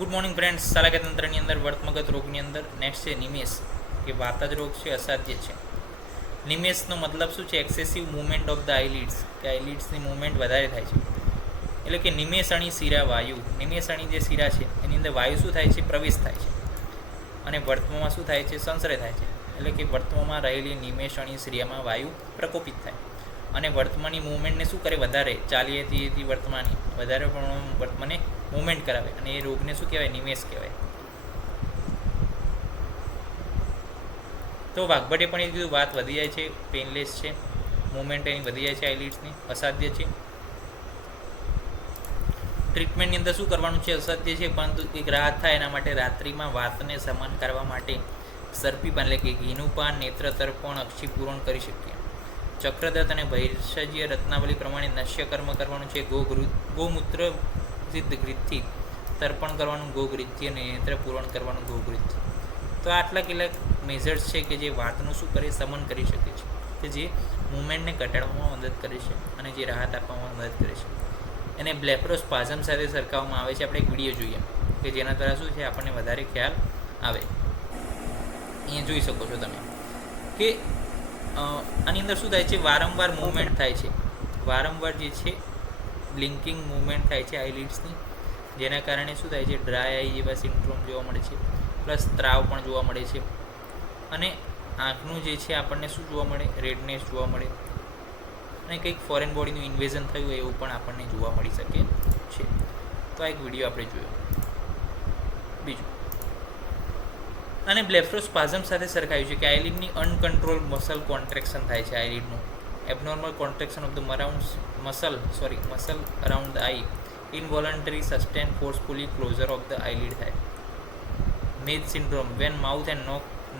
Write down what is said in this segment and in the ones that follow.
Good morning friends. શાલાકતંત્રની અંદર વર્તમગત રોગની અંદર નેક્સ્ટ છે નિમેષ, કે વાતા જ રોગ છે, અસાધ્ય છે. નિમેષનો મતલબ શું છે? એક્સેસિવ મૂવમેન્ટ ઓફ ધ આઈલિડ્સ, કે આઈલિડ્સની મૂવમેન્ટ વધારે થાય છે. એટલે કે નિમેષણી શિરા વાયુ, નિમેષણી જે શિરા છે એની અંદર વાયુ શું થાય છે? પ્રવેશ થાય છે. અને વર્તમાં શું થાય છે? સંશ્રય થાય છે. એટલે કે વર્તમાં રહેલી નિમેષણી શિરામાં વાયુ પ્રકોપિત થાય અને વર્તમાનની મૂવમેન્ટને શું કરે? વધારે ચાલીએ તે વર્તમાની વધારે પ્રમાણમાં વર્તમાને મૂવમેન્ટ કરાવે અને એ રોગને શું કહેવાય? નિમેષ કહેવાય. તો વાઘભટે પણ એ કીધું વાત વધી જાય છે, પેનલેસ છે, મૂવમેન્ટ એની વધી જાય છે, આઈલિડ્સની અસાધ્ય છે. ટ્રીટમેન્ટની અંદર શું કરવાનું છે? અસાધ્ય છે, પરંતુ એક રાહત થાય એના માટે રાત્રિમાં વાતને સમાન કરવા માટે સર્પીપાન એટલે કે ઘીનું પાન, નેત્રતર્પણ, અક્ષીપૂરણ કરી શકીએ. ચક્રદત્ત અને ભૈષજ્ય રત્નાવલી પ્રમાણે નશ્યકર્મ કરવાનું છે. ગોમૂત્ર સિદ્ધ ઘૃતથી તર્પણ કરવાનું, ગોઘૃતથી, અને નેત્ર પૂરણ કરવાનું ગોઘૃતથી. તો આટલા કેટલાક મેઝર્સ છે કે જે વાતનું શું કરે? સમન કરી શકે છે, કે જે મૂવમેન્ટને ઘટાડવામાં મદદ કરે છે અને જે રાહત આપવામાં મદદ કરે છે. એને બ્લેફરોસ્પાઝમ સાથે સરખાવવામાં આવે છે. આપણે એક વિડીયો જોઈએ કે જેના દ્વારા શું છે આપણને વધારે ખ્યાલ આવે. અહીંયા જોઈ શકો છો તમે કે આની અંદર શું થાય છે? વારંવાર મૂવમેન્ટ થાય છે, વારંવાર જે છે બ્લિંકિંગ મૂવમેન્ટ થાય છે આઈલિડ્સની, જેના કારણે શું થાય છે? ડ્રાય આઈ જેવા સિન્ડ્રોમ જોવા મળે છે, પ્લસ ત્રાવ પણ જોવા મળે છે. અને આંખનું જે છે આપણને શું જોવા મળે? રેડનેસ જોવા મળે અને કંઈક ફોરેન બોડીનું ઇન્વેઝન થયું હોય એવું પણ આપણને જોવા મળી શકે છે. તો આ એક વિડીયો આપણે જોયો. બીજું, અને બ્લેફરોસ્પાઝમ સાથે સરખાવ્યું છે કે આઈલિડની અનકન્ટ્રોલ મસલ કોન્ટ્રેક્શન થાય છે. આઈલિડનું abnormal contraction of the muscle around the eye, involuntary sustain forcefully closure of the eyelid થાય. Meige syndrome, when mouth and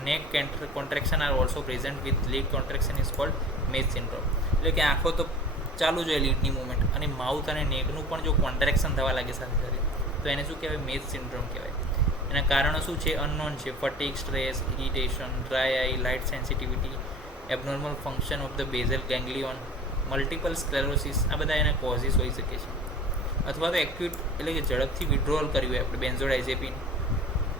neck contraction are also present with leg contraction is called Meige syndrome. એટલે કે આંખો તો ચાલુ જ હોય લીડની movement, અને mouth અને નેકનું પણ જો કોન્ટ્રેક્શન થવા લાગે સાથે સાથે, તો એને શું કહેવાય? મેજ સિન્ડ્રોમ કહેવાય. એના કારણો શું છે? અનનોન છે. Fatigue, stress, irritation, dry eye, light sensitivity, abnormal function of the basal ganglion, multiple sclerosis, આ બધા એના કોઝિસ હોઈ શકે છે. અથવા તો એક્યુટ એટલે કે ઝડપથી વિડ્રોલ કર્યું હોય આપણે બેન્ઝોડાઇઝેપિન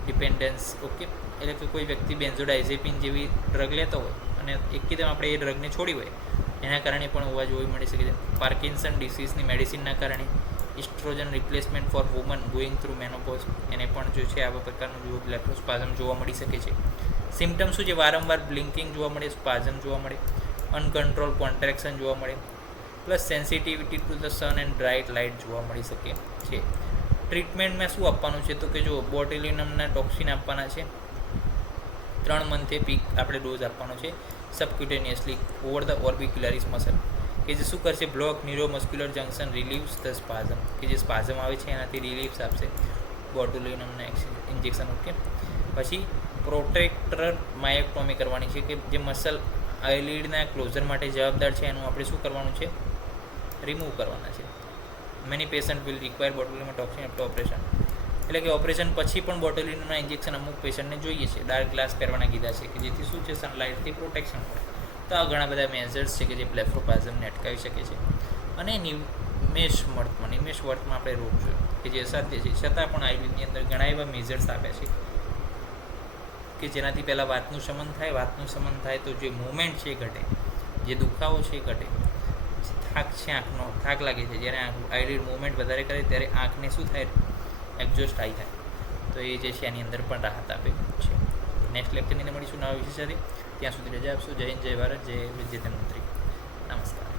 ડિપેન્ડન્સ. ઓકે, એટલે કે કોઈ વ્યક્તિ બેન્ઝોડાઇઝેપિન જેવી ડ્રગ લેતો હોય અને એકદમ આપણે એ ડ્રગને છોડી હોય, એના કારણે પણ હોવા જોવા મળી શકે છે. પાર્કિન્સન ડિસીઝની મેડિસિનના કારણે, oestrogen replacement for woman going through menopause, એને પણ જો છે આવા પ્રકારનું બ્લેફરોસ્પાઝમ જોવા મળી શકે છે. સિમ્ટમ શું છે? વારંવાર બ્લિંકિંગ જોવા મળે, સ્પાઝમ જોવા મળે, અનકન્ટ્રોલ કોન્ટ્રેક્શન જોવા મળે, plus sensitivity to the sun and bright light જોવા મળી શકે છે. ટ્રીટમેન્ટમાં શું આપવાનું છે? તો કે જો બોટ્યુલિનમના ટોક્સિન આપવાના છે. 3 મંથે પીક આપણે ડોઝ આપવાનો છે સબક્યુટેનિયસલી ઓવર ધ ઓર્બિક્યુલારિસ મસલ, કે જે શું કરશે? Block neuromuscular junction, રિલીવ્સ the spasm, કે જે સ્પાઝમ આવે છે એનાથી રિલીવ્સ આપશે બોટ્યુલિનમના ઇન્જેક્શન. ઓકે, પછી પ્રોટેક્ટર માયોક્ટોમી કરવાની છે, કે જે મસલ આઈલિડના ક્લોઝર માટે જવાબદાર છે એનું આપણે શું કરવાનું છે? રિમૂવ કરવાના છે. Many patient will require botulinum toxin after operation, એટલે કે ઓપરેશન પછી પણ બોટ્યુલિનમના ઇન્જેક્શન અમુક પેશન્ટને જોઈએ છે. ડાર્ક ગ્લાસ પહેરવાના કીધા છે, કે જેથી શું છે? સનલાઇટથી પ્રોટેક્શન મળે. તો આ ઘણા બધા મેઝર્સ છે કે જે બ્લેફરોસ્પાઝમને અટકાવી શકે છે. અને નિમેષ વર્તમાં આપણે રોગ જોઈએ કે જે અસાધ્ય છે, છતાં પણ આયુર્વેદની અંદર ઘણા એવા મેઝર્સ આપ્યા છે કે જેનાથી પહેલાં વાતનું શમન થાય તો જે મૂવમેન્ટ છે એ ઘટે, જે દુખાવો છે એ ઘટે, થાક છે, આંખનો થાક લાગે છે, જ્યારે આઈલિડ મૂવમેન્ટ વધારે કરે ત્યારે આંખને શું થાય? એક્ઝોસ્ટ થાય. તો એ જે છે એની અંદર પણ રાહત આપે છે. નેક્સ્ટ લેક્ચરની અંદર મળીશું નવા વિષય સાથે. ત્યાં સુધી રજા આપશો. જય હિન્દ, જય ભારત, જય વિદ્યાધન મંત્રી. નમસ્કાર.